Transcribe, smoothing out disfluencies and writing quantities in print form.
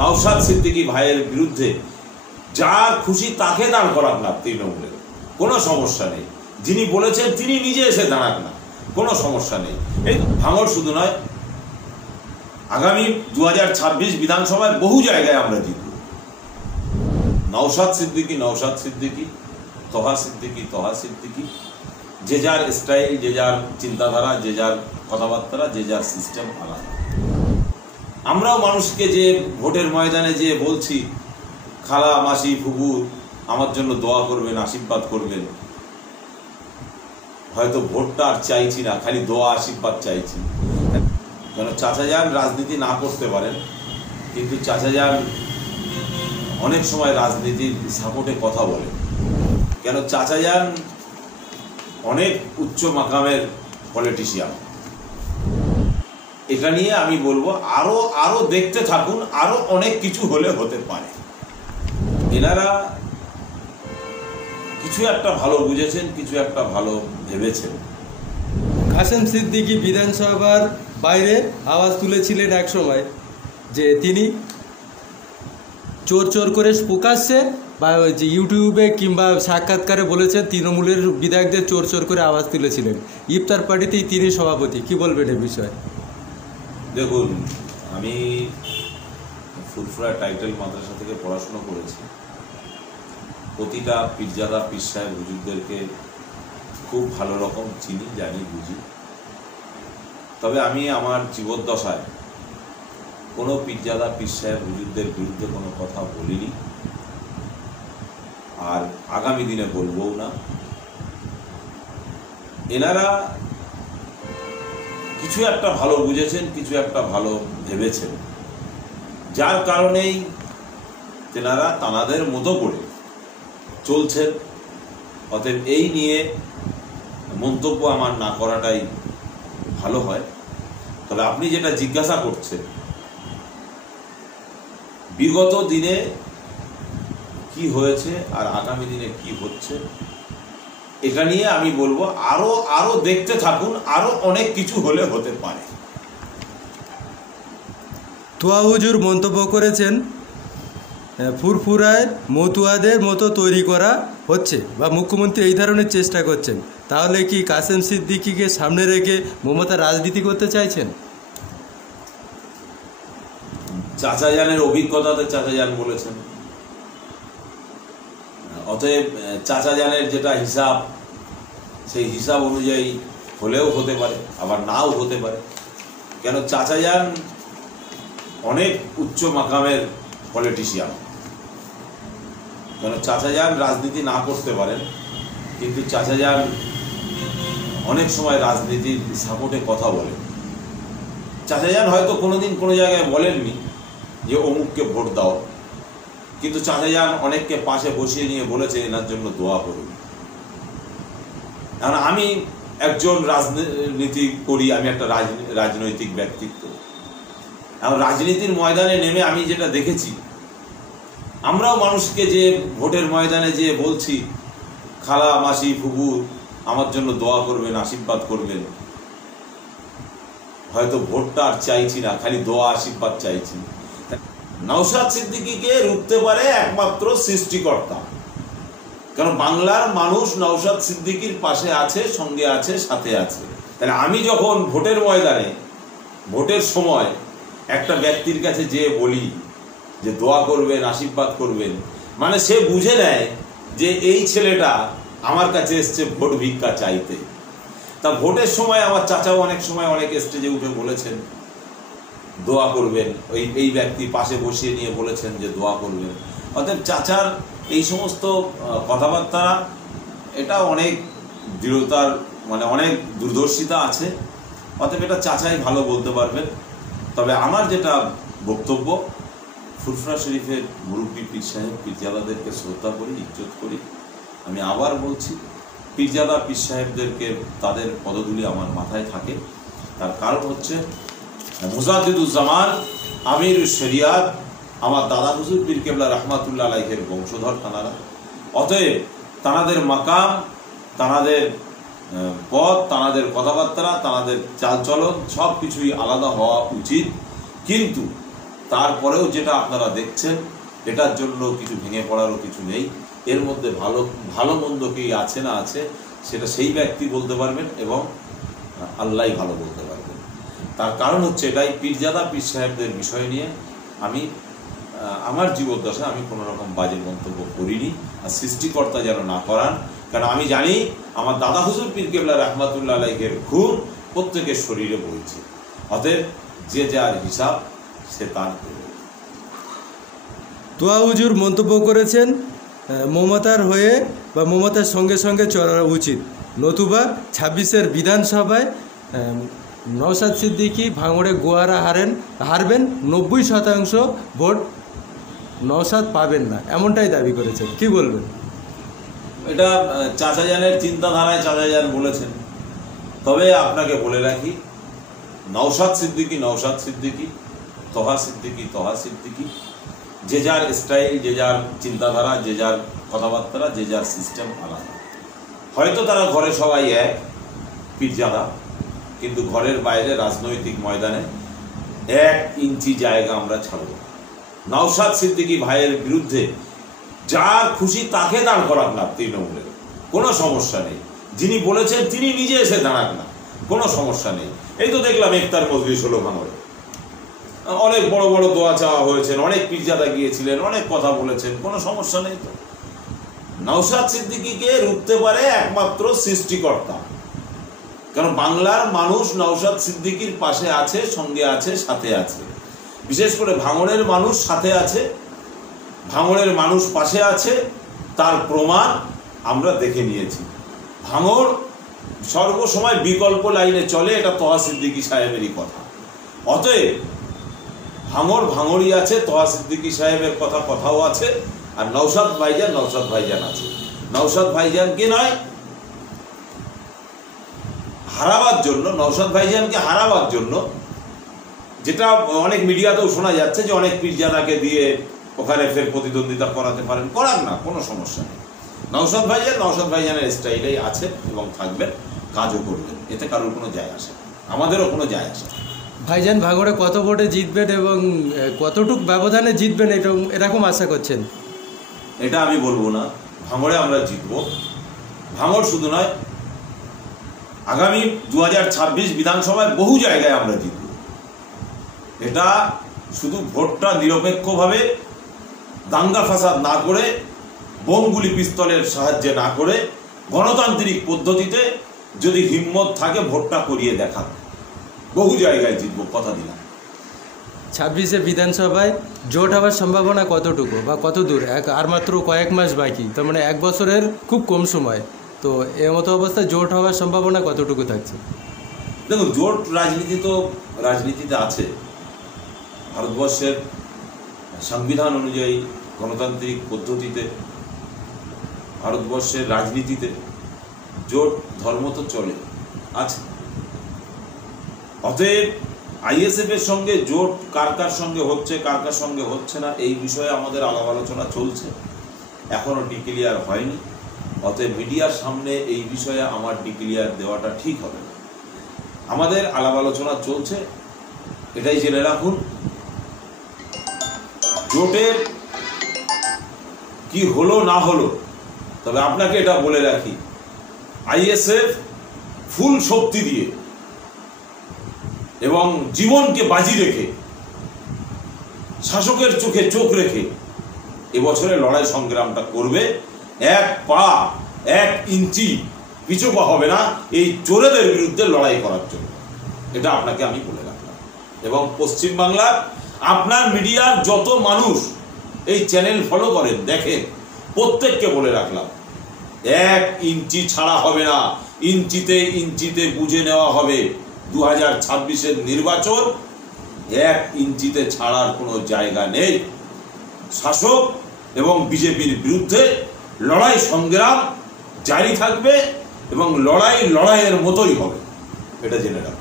নওশাদ সিদ্দিকী ভাইয়ের বিরুদ্ধে যার খুশি তাকে দাঁড় করাক না, তৃণমূলের কোনো সমস্যা নেই। যিনি বলেছেন তিনি নিজে এসে দাঁড়াক না, কোনো সমস্যা নেই। এই ভাঙড় শুধু নয়, আগামী 2026 বিধানসভায় বহু জায়গায় আমরা জিতব। নওশাদ সিদ্দিকী নওশাদ সিদ্দিকী, তোহা সিদ্দিকী তোহা সিদ্দিকী, যে যার স্টাইল, যে যার চিন্তাধারা, যে যার কথাবার্তা, যে যার সিস্টেম আলাদা। আমরাও মানুষকে যে ভোটের ময়দানে যে বলছি খালা মাসি ফুবু আমার জন্য দোয়া করবেন, আশীর্বাদ করবেন, হয়তো ভোটটা আর চাইছি না, খালি দোয়া আশীর্বাদ চাইছি। কেন চাচা যান রাজনীতি না করতে পারেন, কিন্তু চাচা যান অনেক সময় রাজনীতির সাপোর্টে কথা বলেন। কেন চাচা যান অনেক উচ্চ মাকামের পলিটিশিয়ান। এটা নিয়ে আমি বলবো আরো আরো দেখতে থাকুন, আরো অনেক কিছু হলে হতে পারে। এনারা কিছু একটা ভালো বুঝেছেন, কিছু একটা ভালো ভেবেছেন। কাসেম সিদ্দিকী বিধানসভার বাইরে আওয়াজ তুলেছিলেন এক সময় যে তিনি চোর চোর করে প্রকাশ্যে বা যে ইউটিউবে কিংবা সাক্ষাৎকারে বলেছেন তৃণমূলের বিধায়কদের চোর চোর করে আওয়াজ তুলেছিলেন। ইফতার পার্টিতেই তিনি সভাপতি, কি বলবেন এ বিষয়ে? দেখুন, আমি ফুরফুরা টাইটেল মাদ্রাসা থেকে পড়াশোনা করেছি। প্রতিটা পীরজাদা পীর সাহেব হুজুরদেরকে খুব ভালো রকম চিনি, জানি, বুঝি। তবে আমি আমার জীবদ্দশায় কোনো পীরজাদা পীর সাহেব হুজুরদের বিরুদ্ধে কোনো কথা বলিনি, আর আগামী দিনে বলবও না। এনারা কিছু একটা ভালো বুঝেছেন, কিছু একটা ভালো ভেবেছেন, যার কারণেই তেনারা তানাদের মতো করে চলছেন। অতএব এই নিয়ে মন্তব্য আমার না করাটাই ভালো হয়। তবে আপনি যেটা জিজ্ঞাসা করছেন, বিগত দিনে কি হয়েছে আর আগামী দিনে কি হচ্ছে, এটা নিয়ে আমি বলবো আরো আরো দেখতে থাকুন, আরো অনেক কিছু হলে হতে পারে। তোয়া হুজুর মন্তব্য করেছেন ফুরফুরায় মতুয়াদের মতো তৈরি করা হচ্ছে বা মুখ্যমন্ত্রী এই ধরনের চেষ্টা করছেন। তাহলে কি কাসেম সিদ্দিকীকে সামনে রেখে মমতা রাজনীতি করতে চাইছেন? চাচা জানের অভিজ্ঞতাতে চাচা জান বলেছেন। অতএব চাচা জানের যেটা হিসাব, সেই হিসাব অনুযায়ী হলেও হতে পারে, আবার নাও হতে পারে। কেন চাচা যান অনেক উচ্চ মাকামের পলিটিশিয়ান। কেন চাচা যান রাজনীতি না করতে পারেন, কিন্তু চাচা যান অনেক সময় রাজনীতির সাপোর্টে কথা বলেন। চাচা যান হয়তো কোনোদিন কোনো জায়গায় বলেননি যে অমুককে ভোট দাও, কিন্তু চাচা যান অনেককে পাশে বসিয়ে নিয়ে বলেছে এনার জন্য দোয়া করুন। কারণ আমি একজন রাজনীতি করি, আমি একটা রাজনৈতিক ব্যক্তিত্ব। এখন রাজনীতির ময়দানে নেমে আমি যেটা দেখেছি, আমরাও মানুষকে যে ভোটের ময়দানে যে বলছি খালা মাসি ফুবু আমার জন্য দোয়া করবেন, আশীর্বাদ করবেন, হয়তো ভোটটা আর চাইছি না, খালি দোয়া আশীর্বাদ চাইছি। নওশাদ সিদ্দিকীকে রুখতে পারে একমাত্র সৃষ্টিকর্তা। কারণ বাংলার মানুষ নওশাদ সিদ্দিকীর পাশে আছে, সঙ্গে আছে, সাথে আছে। তাহলে আমি যখন ভোটের ময়দানে ভোটের সময় একটা ব্যক্তির কাছে যে বলি যে দোয়া করবেন, আশীর্বাদ করবেন, মানে সে বুঝে নেয় যে এই ছেলেটা আমার কাছে এসছে ভোট ভিক্ষা চাইতে। তা ভোটের সময় আমার চাচাও অনেক সময় অনেক স্টেজে উঠে বলেছেন দোয়া করবেন, এই ব্যক্তি পাশে বসিয়ে নিয়ে বলেছেন যে দোয়া করবেন। অর্থাৎ চাচার এই সমস্ত কথাবার্তা, এটা অনেক দৃঢ়তার মানে অনেক দূরদর্শিতা আছে। অতএব এটা চাচাই ভালো বলতে পারবেন। তবে আমার যেটা বক্তব্য, ফুরফুরা শরীফের মুরব্বী পীর সাহেব পীরজাদাদেরকে শ্রদ্ধা করি, ইজ্জত করি। আমি আবার বলছি, পীরজাদা পীর সাহেবদেরকে তাদের পদধূলি আমার মাথায় থাকে। তার কারণ হচ্ছে মুজাদ্দিদুজ্জামান আমির শরিয়াত আমার দাদা হুজুর পীর কেবলা রহমাতুল্লাহ আলাইহির বংশধর তানারা। অতএব তানাদের মাকাম, তানাদের পথ, তানাদের কথাবার্তা, তানাদের চালচলন সব কিছুই আলাদা হওয়া উচিত। কিন্তু তারপরেও যেটা আপনারা দেখছেন, এটার জন্য কিছু ভেঙে পড়ারও কিছু নেই। এর মধ্যে ভালো মন্দ কি আছে না আছে সেটা সেই ব্যক্তি বলতে পারবেন এবং আল্লাহই ভালো বলতে পারবেন। তার কারণ হচ্ছে এটাই, পীরজাদা পীর সাহেবদের বিষয় নিয়ে আমি আমার জীবদ্দশায় আমি কোনো রকম বাজে মন্তব্য করিনি, আর সৃষ্টিকর্তা যেন না করান। কারণ আমি জানি আমার দাদা হুজুর পীর কেবলা রহমাতুল্লাহ আলাইহির খুন প্রত্যেকের শরীরে বইছে, অতএব যে যার হিসাব সে তার দেবে। তোয়া হুজুর মন্তব্য করেছেন মমতার হয়ে বা মমতার সঙ্গে সঙ্গে চলা উচিত, নতুবা 26-এর বিধানসভায় নওশাদ সিদ্দিকী ভাঙড়ে গোয়ারা হারবেন, 90% ভোট নওশাদ পাবেন না, এমনটাই দাবি করেছেন। কি বলবেন? এটা চাচা জানের চিন্তাধারায় চাচা জান বলেছেন। তবে আপনাকে বলে রাখি, নওশাদ সিদ্দিকী নওশাদ সিদ্দিকী, তোহা সিদ্দিকী তোহা সিদ্দিকী, যে যার স্টাইল, যে যার চিন্তাধারা, যে যার কথাবার্তা, যে যার সিস্টেম আলাদা। হয়তো তারা ঘরে সবাই এক পীরজাদা, কিন্তু ঘরের বাইরে রাজনৈতিক ময়দানে 1 ইঞ্চি জায়গা আমরা ছাড়ব। নওশাদ সিদ্দিকী ভাইয়ের বিরুদ্ধে যার খুশি তাকে দাঁড় করাক না তৃণমূলের, কোনো সমস্যা নেই। যিনি বলেছেন তিনি নিজে এসে দাঁড়াক না, কোনো সমস্যা নেই। এই তো দেখলাম ইফতার মজলিস হলো ভাঙড়ে, অনেক বড় বড় দোয়া চাওয়া হয়েছেন, অনেক পীরজাদা গিয়েছিলেন, অনেক কথা বলেছেন, কোনো সমস্যা নেই। তো নওশাদ সিদ্দিকীকে রুখতে পারে একমাত্র সৃষ্টিকর্তা। কারণ বাংলার মানুষ নওশাদ সিদ্দিকীর পাশে আছে, সঙ্গে আছে, সাথে আছে। বিশেষ করে ভাঙড়ের মানুষ সাথে আছে, ভাঙড়ের মানুষ পাশে আছে, তার প্রমাণ আমরা দেখে নিয়েছি। ভাঙড় সর্বসময় বিকল্প লাইনে চলে, এটা তোহা সিদ্দিকী সাহেবেরই কথা। অতএব ভাঙড়ই আছে, তোহা সিদ্দিকী সাহেবের কথাও আছে, আর নওশাদ ভাইজান আছে। নওশাদ ভাইজানকে নয় হারাবার জন্য, নওশাদ ভাইজানকে হারাবার জন্য, যেটা অনেক মিডিয়াতেও শোনা যাচ্ছে যে অনেক পীরজাদাকে দিয়ে ওখানে ফের প্রতিদ্বন্দ্বিতা করাতে পারেন, করান না, কোনো সমস্যা নেই। নওশাদ ভাইজানের স্টাইলেই আছে এবং থাকবেন, কাজও করবেন, এতে কারোর কোনো যায় আসে, আমাদেরও কোনো যায় আসে। ভাইজান ভাঙড়ে কত ভোটে জিতবেন এবং কতটুক ব্যবধানে জিতবেন এরকম আশা করছেন? এটা আমি বলবো না। ভাঙড়ে আমরা জিতবো। ভাঙড় শুধু নয়, আগামী 2026 বিধানসভায় বহু জায়গায় আমরা জিতব। এটা শুধু ভোটটা নিরপেক্ষভাবে দাঙ্গা ফাসাদ না করে, বোমগুলি পিস্তলের সাহায্যে না করে, গণতান্ত্রিক পদ্ধতিতে যদি হিম্মত থাকে ভোটটা করিয়ে দেখা, বহু জায়গায় জিতব, কথা দিলাম। 26-এ বিধানসভায় জোট হওয়ার সম্ভাবনা কতটুকু বা কত দূর? আর মাত্র কয়েক মাস বাকি, তার মানে 1 বছরের খুব কম সময়। তো এর মতো অবস্থায় জোট হওয়ার সম্ভাবনা কতটুকু থাকছে? দেখুন, জোট রাজনীতিতে আছে। ভারতবর্ষের সংবিধান অনুযায়ী গণতান্ত্রিক পদ্ধতিতে ভারতবর্ষের রাজনীতিতে জোট ধর্ম তো চলে আছে। অতএব আইএসএফ এর সঙ্গে জোট কার সঙ্গে হচ্ছে, কার সঙ্গে হচ্ছে না, এই বিষয়ে আমাদের আলাপ আলোচনা চলছে, এখনো ডিক্লিয়ার হয়নি। অতএব মিডিয়ার সামনে এই বিষয়ে আমার ডিক্লিয়ার দেওয়াটা ঠিক হবে না। আমাদের আলাপ আলোচনা চলছে, এটাই জেনে রাখুন। জোটের কি হলো না হলো, তবে আপনাকে এটা বলে রাখি, আইএসএফ ফুল শক্তি দিয়ে এবং জীবনকে বাজি রেখে, শাসকের চোখে চোখ রেখে এবছরে লড়াই সংগ্রামটা করবে। 1 পা 1 ইঞ্চি পিছু পা হবে না এই চোরেদের বিরুদ্ধে লড়াই করার জন্য, এটা আপনাকে আমি বলে রাখলাম। এবং পশ্চিমবাংলার আপনার মিডিয়ার যত মানুষ এই চ্যানেল ফলো করেন, দেখেন, প্রত্যেককে বলে রাখলাম, 1 ইঞ্চি ছাড়া হবে না, ইঞ্চিতে বুঝে নেওয়া হবে 2026-এর নির্বাচন 1 ইঞ্চিতে ছাড়ার কোনো জায়গা নেই। শাসক এবং বিজেপির বিরুদ্ধে লড়াই সংগ্রাম জারি থাকবে এবং লড়াইয়ের মতোই হবে, এটা জেনে রাখুন।